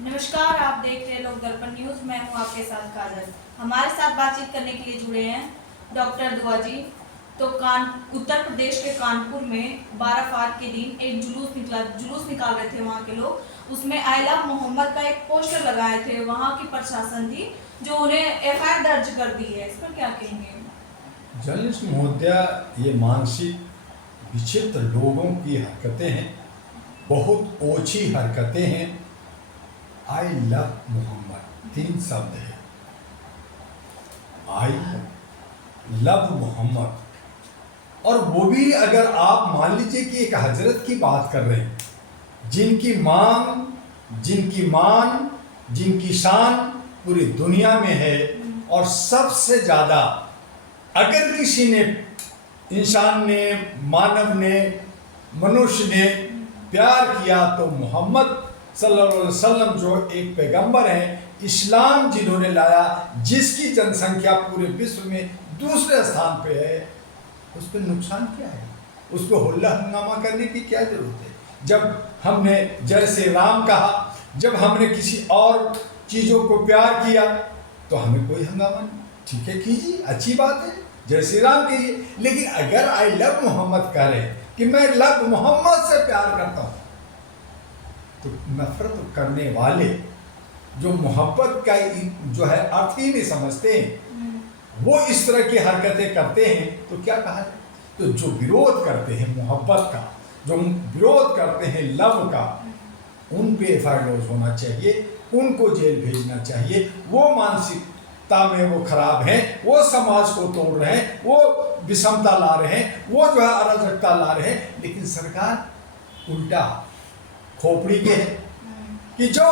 नमस्कार, आप देख रहे हैं लोक दर्पण न्यूज। मैं हूं आपके साथ काजल। हमारे साथ बातचीत करने के लिए जुड़े हैं डॉक्टर दुआ जी। तो उत्तर प्रदेश के कानपुर में 12 फात के दिन एक जुलूस निकाल रहे थे वहां के लोग। उसमें आई लव मोहम्मद का एक पोस्टर लगाए थे। वहां की प्रशासन थी जो उन्हें एफआईआर दर्ज कर दी है। इस पर क्या कहेंगे? जर्नलिस्ट महोदया, ये मानसिक विचित्र लोगों की हरकतें हैं, बहुत ओछी हरकतें हैं। आई लव मोहम्मद 3 शब्द है। आई लव मोहम्मद, और वो भी अगर आप मान लीजिए कि एक हजरत की बात कर रहे हैं, जिनकी मान जिनकी शान पूरी दुनिया में है, और सबसे ज़्यादा अगर किसी ने, इंसान ने, मानव ने, मनुष्य ने प्यार किया तो मोहम्मद सल्लल्लाहु अलैहि वसल्लम, जो एक पैगंबर हैं, इस्लाम जिन्होंने लाया, जिसकी जनसंख्या पूरे विश्व में दूसरे स्थान पे है, उस पर नुकसान क्या है? उस पर होल्ला हंगामा करने की क्या जरूरत है? जब हमने जय श्री राम कहा, जब हमने किसी और चीज़ों को प्यार किया, तो हमें कोई हंगामा नहीं। ठीक है, कीजिए, अच्छी बात है, जय श्री राम कहिए। लेकिन अगर आई लव मोहम्मद कह रहे हैं कि मैं लव मोहम्मद से प्यार करता हूँ, तो नफरत करने वाले जो मोहब्बत का जो है अर्थ ही नहीं समझते हैं, वो इस तरह की हरकतें करते हैं, तो क्या कहा जाए? तो जो विरोध करते हैं मोहब्बत का, जो विरोध करते हैं लव का, उन पे एफआईआर होना चाहिए, उनको जेल भेजना चाहिए। वो मानसिकता में वो खराब हैं, वो समाज को तोड़ रहे हैं, वो विषमता ला रहे हैं, वो जो है अराजकता ला रहे हैं। लेकिन सरकार उल्टा खोपड़ी के है कि जो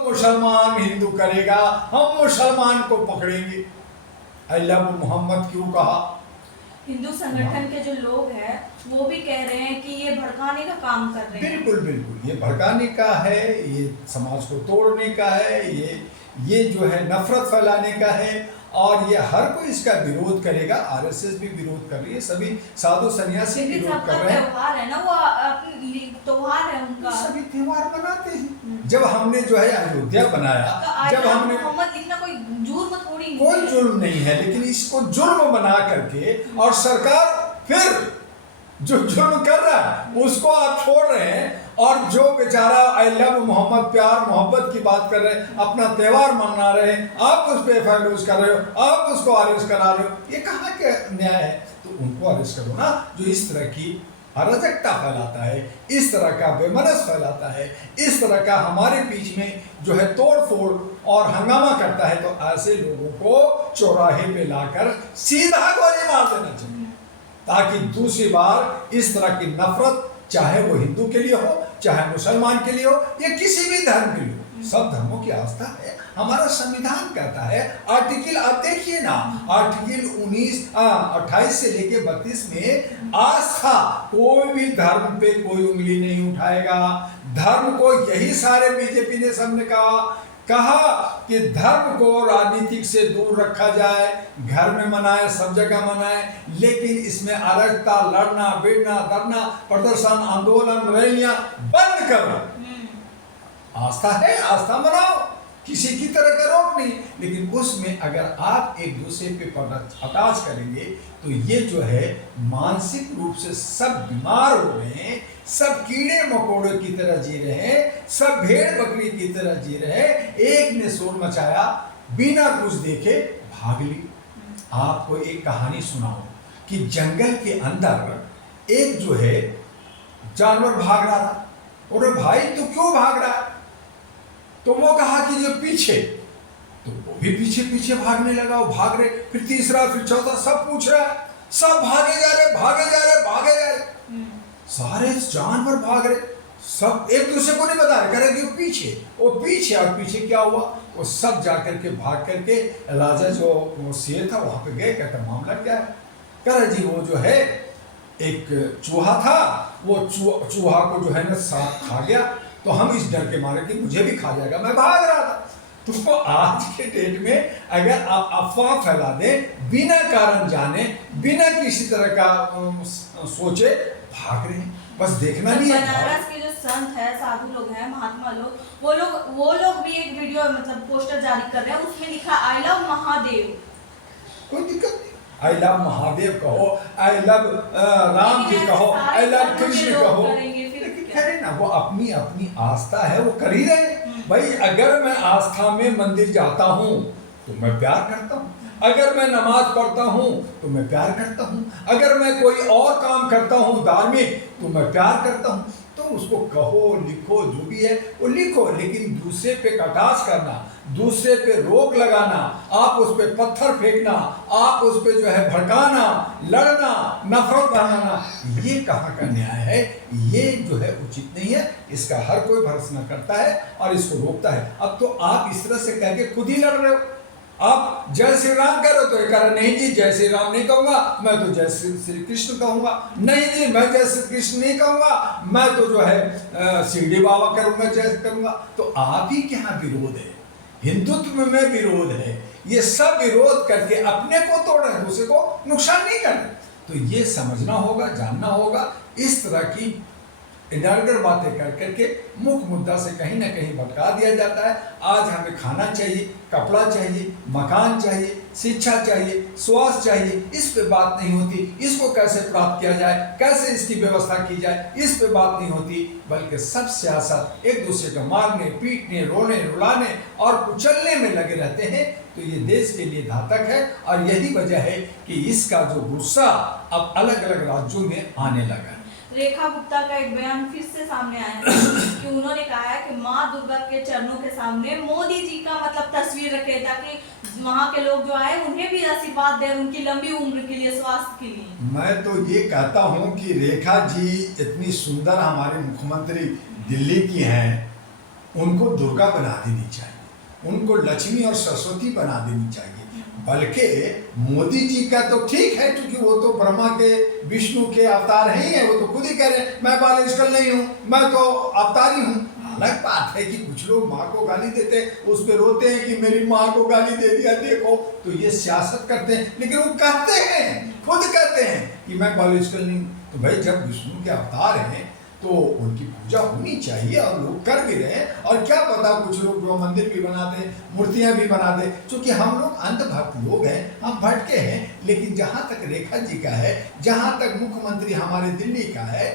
मुसलमान हिंदू करेगा, हम मुसलमान को पकड़ेंगे। आई लव मोहम्मद क्यों कहा? हिंदू संगठन के जो लोग हैं वो भी कह रहे हैं कि ये भड़काने का काम कर रहे हैं। बिल्कुल बिल्कुल, ये भड़काने का है, ये समाज को तोड़ने का है, ये जो है नफरत फैलाने का है, और ये हर कोई इसका विरोध करेगा। आरएसएस भी विरोध कर रही है, सभी साधु सन्यासी विरोध कर रहे हैं। त्योहार है ना, वो त्योहार है उनका, सभी त्योहार मनाते हैं। जब हमने जो है अयोध्या बनाया, तो जब हमने, मोहम्मद लिखना कोई जुर्म थोड़ी, कोई जुर्म नहीं है, लेकिन इसको जुर्म बना करके, और सरकार फिर जो जुर्म कर रहा है उसको आप छोड़ रहे हैं, और जो बेचारा आई लव मोहम्मद, प्यार मोहब्बत की बात कर रहे हैं, अपना त्यौहार मना रहे हैं, आप उस पर एफआईआर कर रहे हो, आप उसको अरेस्ट करा रहे हो। ये कहाँ के न्याय है? तो उनको अरेस्ट करो ना, जो इस तरह की अराजकता फैलाता है, इस तरह का बेमनस फैलाता है, इस तरह का हमारे बीच में जो है तोड़ फोड़ और हंगामा करता है। तो ऐसे लोगों को चौराहे पे लाकर सीधा गोली मार देना चाहिए, ताकि दूसरी बार इस तरह की नफरत, चाहे वो हिंदू के लिए हो, चाहे मुसलमान के लिए हो, या किसी भी धर्म के लिए हो, सब धर्मों की आस्था है। हमारा संविधान कहता है, आर्टिकल आप देखिए ना, आर्टिकल 28 से लेके 32 में आस्था, कोई भी धर्म पे कोई उंगली नहीं उठाएगा। धर्म को यही सारे बीजेपी ने सबने कहा कि धर्म को राजनीतिक से दूर रखा जाए, घर में मनाए, सब जगह मनाए, लेकिन इसमें अराजकता, लड़ना, भिड़ना, धरना, प्रदर्शन, आंदोलन, रैलियां बंद करो। आस्था है, आस्था मनाओ, किसी की तरह का रोक नहीं। लेकिन उसमें अगर आप एक दूसरे पे अटैच करेंगे, तो ये जो है मानसिक रूप से सब बीमार हो रहे हैं, सब कीड़े मकोड़े की तरह जी रहे हैं, सब भेड़ बकरी की तरह जी रहे हैं। एक ने शोर मचाया, बिना कुछ देखे भाग ली। आपको एक कहानी सुनाओ कि जंगल के अंदर एक जो है जानवर भाग रहा था। और भाई तो क्यों भाग रहा है? तो वो कहा कि जो पीछे, तो वो भी पीछे पीछे भागने लगा, वो भाग रहे, फिर तीसरा, फिर चौथा, सब पूछ रहा है, सब भागे जा रहे, भागे जा रहे, भागे जा रहे, सारे जानवर भाग रहे, सब एक दूसरे को नहीं बता रहे, कह रहे कि वो पीछे। और पीछे क्या हुआ? वो सब जाकर के भाग करके राजा जो वो शेर था वहां पे गए। कहता मामला क्या है? कह रहे जी वो जो है एक चूहा था, वो चूहा को जो है ना सांप खा गया, तो हम इस डर के मारे कि मुझे भी खा जाएगा, मैं भाग रहा था। तो आज के डेट में अगर आप अफवाह फैला दें, बिना कारण जाने, बिना किसी तरह का सोचे, भाग रहे हैं। बस देखना नहीं है। बनारस के जो संत है, साधु लोग हैं, महात्मा लोग, वो लोग भी एक वीडियो मतलब पोस्टर जारी कर रहे हैं, उसमें लिखा आई लव महादेव। कोई दिक्कत नहीं, आई लव महादेव कहो, आई लव राम जी कहो, आई लव कृष्ण कहो, लेकिन करे ना, वो अपनी अपनी आस्था है, वो कर ही रहे। भाई अगर मैं आस्था में मंदिर जाता हूँ तो मैं प्यार करता हूँ, अगर मैं नमाज पढ़ता हूँ तो मैं प्यार करता हूँ, अगर मैं कोई और काम करता हूँ धार्मिक तो मैं प्यार करता हूँ। तो उसको कहो लिखो जो भी है वो लिखो, लेकिन दूसरे पे कटाक्ष करना, दूसरे पे रोक लगाना, आप उस पे पत्थर फेंकना, आप उस पे जो है भड़काना, लड़ना, नफरत बढ़ाना, ये कहाँ का न्याय है? ये जो है उचित नहीं है। इसका हर कोई भर्त्सना करता है और इसको रोकता है। अब तो आप इस तरह से कह के खुद ही लड़ रहे हो। आप जय श्री राम कह रहे हो तो ये कह रहे नहीं जी जय श्री राम नहीं कहूंगा, मैं तो जय श्री कृष्ण कहूंगा। नहीं जी मैं जय श्री कृष्ण नहीं कहूंगा, मैं तो जो है शिरडी बाबा करूंगा, जय करूंगा। तो आप ही के यहाँ विरोध है, हिंदुत्व में विरोध है। ये सब विरोध करके अपने को तोड़ रहे हैं, दूसरे को नुकसान नहीं कर रहे। तो ये समझना होगा, जानना होगा। इस तरह की इधर-उधर बातें कर करके मुख्य मुद्दा से कहीं ना कहीं भटका दिया जाता है। आज हमें खाना चाहिए, कपड़ा चाहिए, मकान चाहिए, शिक्षा चाहिए, स्वास्थ्य चाहिए, इस पे बात नहीं होती। इसको कैसे प्राप्त किया जाए, कैसे इसकी व्यवस्था की जाए, इस पे बात नहीं होती। बल्कि सब सियासत एक दूसरे को मारने, पीटने, रोने, रुलाने और कुचलने में लगे रहते हैं। तो ये देश के लिए घातक है और यही वजह है कि इसका जो गुस्सा अब अलग अलग राज्यों में आने लगा है। रेखा गुप्ता का एक बयान फिर से सामने आया है कि उन्होंने कहा है कि माँ दुर्गा के चरणों के सामने मोदी जी का मतलब तस्वीर रखे, ताकि वहाँ के लोग जो आए उन्हें भी आशीर्वाद दे, उनकी लंबी उम्र के लिए, स्वास्थ्य के लिए। मैं तो ये कहता हूँ कि रेखा जी इतनी सुंदर हमारे मुख्यमंत्री दिल्ली की हैं, उनको दुर्गा बना देनी चाहिए, उनको लक्ष्मी और सरस्वती बना देनी चाहिए। बल्कि मोदी जी का तो ठीक है, क्योंकि वो तो ब्रह्मा के विष्णु के अवतार ही है। वो तो खुद ही कह रहे हैं मैं बालेश्वर नहीं हूँ, मैं तो अवतारी हूँ। अलग बात है कि कुछ लोग माँ को गाली देते हैं, उस पर रोते हैं कि मेरी माँ को गाली दे दिया देखो, तो ये सियासत करते हैं। लेकिन वो कहते हैं, खुद कहते हैं कि मैं बालेश्वर नहीं हूँ। तो भाई जब विष्णु के अवतार हैं तो उनकी पूजा होनी चाहिए और लोग कर भी रहे हैं। और क्या पता कुछ लोग जो मंदिर भी बनाते हैं, मूर्तियां भी बना दे, क्योंकि हम लोग अंधभक्त लोग हैं, हम भटके हैं। लेकिन जहाँ तक रेखा जी का है, जहाँ तक मुख्यमंत्री हमारे दिल्ली का है,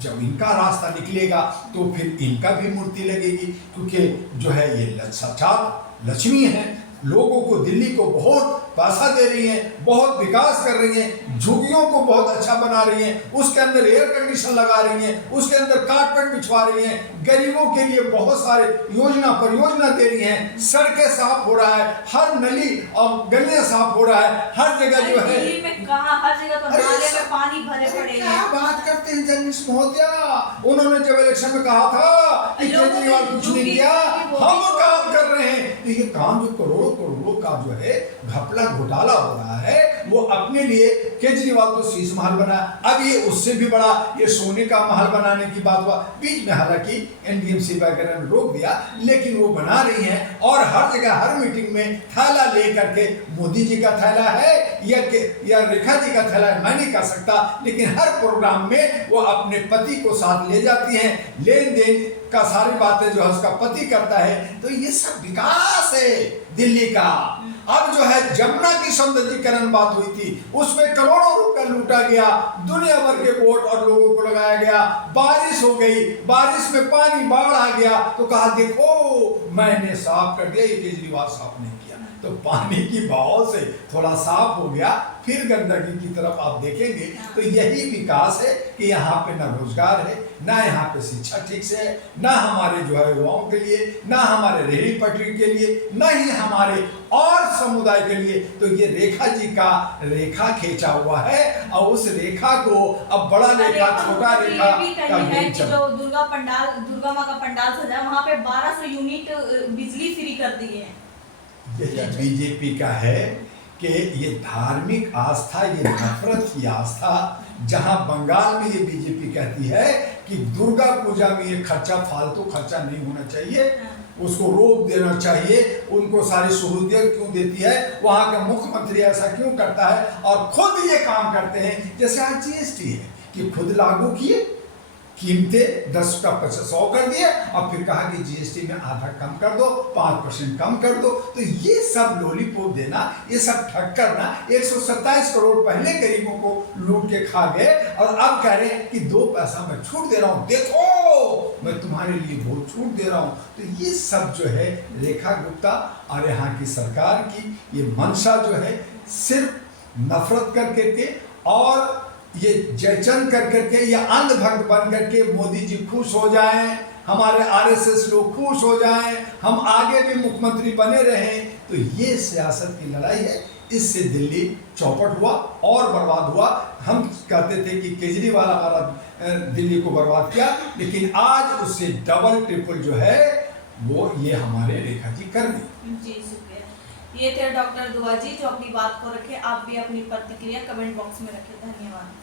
जब इनका रास्ता निकलेगा तो फिर इनका भी मूर्ति लगेगी, क्योंकि जो है ये साक्षात लक्ष्मी है। लोगों को, दिल्ली को बहुत पैसा दे रही हैं, बहुत विकास कर रही हैं, झुग्गियों को बहुत अच्छा बना रही हैं, उसके अंदर एयर कंडीशन लगा रही हैं, उसके अंदर कारपेट बिछवा रही हैं, गरीबों के लिए बहुत सारे योजना परियोजना दे रही हैं, सड़कें साफ हो रहा है, हर नली और गलियां साफ हो रहा है, हर जगह जो है दिल्ली में कहाँ हर जगह तो नाले में पानी भरे पड़े हैं। क्या बात करते हैं जगदीश महोदया, उन्होंने जब इलेक्शन में कहा था कि केजरीवाल कुछ नहीं किया, हम काम कर रहे हैं। तो ये काम जो करोड़ों करोड़ों का जो है घपला घोटाला हो रहा है, वो अपने लिए केजरीवाल तो शीश महल बना, अब ये उससे भी बड़ा ये सोने का महल बनाने की बात हुआ। बीच में हालांकि एनडीएमसी वगैरह ने रोक दिया, लेकिन वो बना रही हैं। और हर जगह हर मीटिंग में थैला लेकर के, मोदी जी का थैला है या रेखा जी का थैला है मैं नहीं कह सकता, लेकिन हर प्रोग्राम में वो अपने पति को साथ ले जाती हैं। लेन देन का सारी बातें जो है उसका पति करता है। तो ये सब विकास है दिल्ली का। अब जो है जमुना की सौंदर्यीकरण बात हुई थी, उसमें करोड़ों रुपए लूटा गया, दुनिया भर के वोट और लोगों को लगाया गया। बारिश हो गई, बारिश में पानी बाढ़ आ गया, तो कहा देखो मैंने साफ कर दिया, ये केजरीवाल साफ नहीं किया। तो पानी की बहाव से थोड़ा साफ हो गया, फिर गंदगी की तरफ आप देखेंगे। तो यही विकास है कि यहाँ पे ना रोजगार है, ना यहाँ पे शिक्षा ठीक से है, ना हमारे जो है युवाओं के लिए, ना हमारे रेहड़ी पटरी के लिए, ना ही हमारे और समुदाय के लिए। तो ये रेखा जी का रेखा खींचा हुआ है, और उस रेखा को अब बड़ा रेखा, छोटा रेखा का है कि जो दुर्गा माँ का पंडाल सजा, वहाँ पे 1200 यूनिट बिजली फ्री कर दी है। ये बीजेपी का है कि ये धार्मिक आस्था, ये नफरत की आस्था, जहां बंगाल में ये बीजेपी कहती है कि दुर्गा पूजा में ये खर्चा, फालतू खर्चा नहीं होना चाहिए, उसको रोक देना चाहिए, उनको सारी सहूलियत क्यों देती है, वहां का मुख्यमंत्री ऐसा क्यों करता है, और खुद ये काम करते हैं। जैसे आज जीएसटी है कि खुद लागू किए, कीमतें 10 का 100 कर दिए और फिर कहा कि जीएसटी में आधा कम कर दो, 5% कम कर दो। तो ये सब लॉलीपॉप देना, ये सब ठग करना, 127 करोड़ पहले गरीबों को लूट के खा गए और अब कह रहे हैं कि 2 पैसा मैं छूट दे रहा हूं, देखो मैं तुम्हारे लिए बहुत छूट दे रहा हूं। तो ये सब जो है रेखा गुप्ता और यहाँ की सरकार की ये मंशा जो है सिर्फ नफरत कर करके और ये जयचंद कर करके या अंधभक्त बन करके मोदी जी खुश हो जाएं, हमारे आरएसएस लोग खुश हो जाएं, हम आगे भी मुख्यमंत्री बने रहें। तो ये सियासत की लड़ाई है, इससे दिल्ली चौपट हुआ और बर्बाद हुआ। हम कहते थे कि केजरीवाल हमारा दिल्ली को बर्बाद किया, लेकिन आज उससे डबल ट्रिपल जो है वो ये हमारे रेखा जी कर दी। जी शुक्रिया। ये थे डॉक्टर दुआ जी जो अपनी बात को रखे। आप भी अपनी प्रतिक्रिया कमेंट बॉक्स में रखें। धन्यवाद।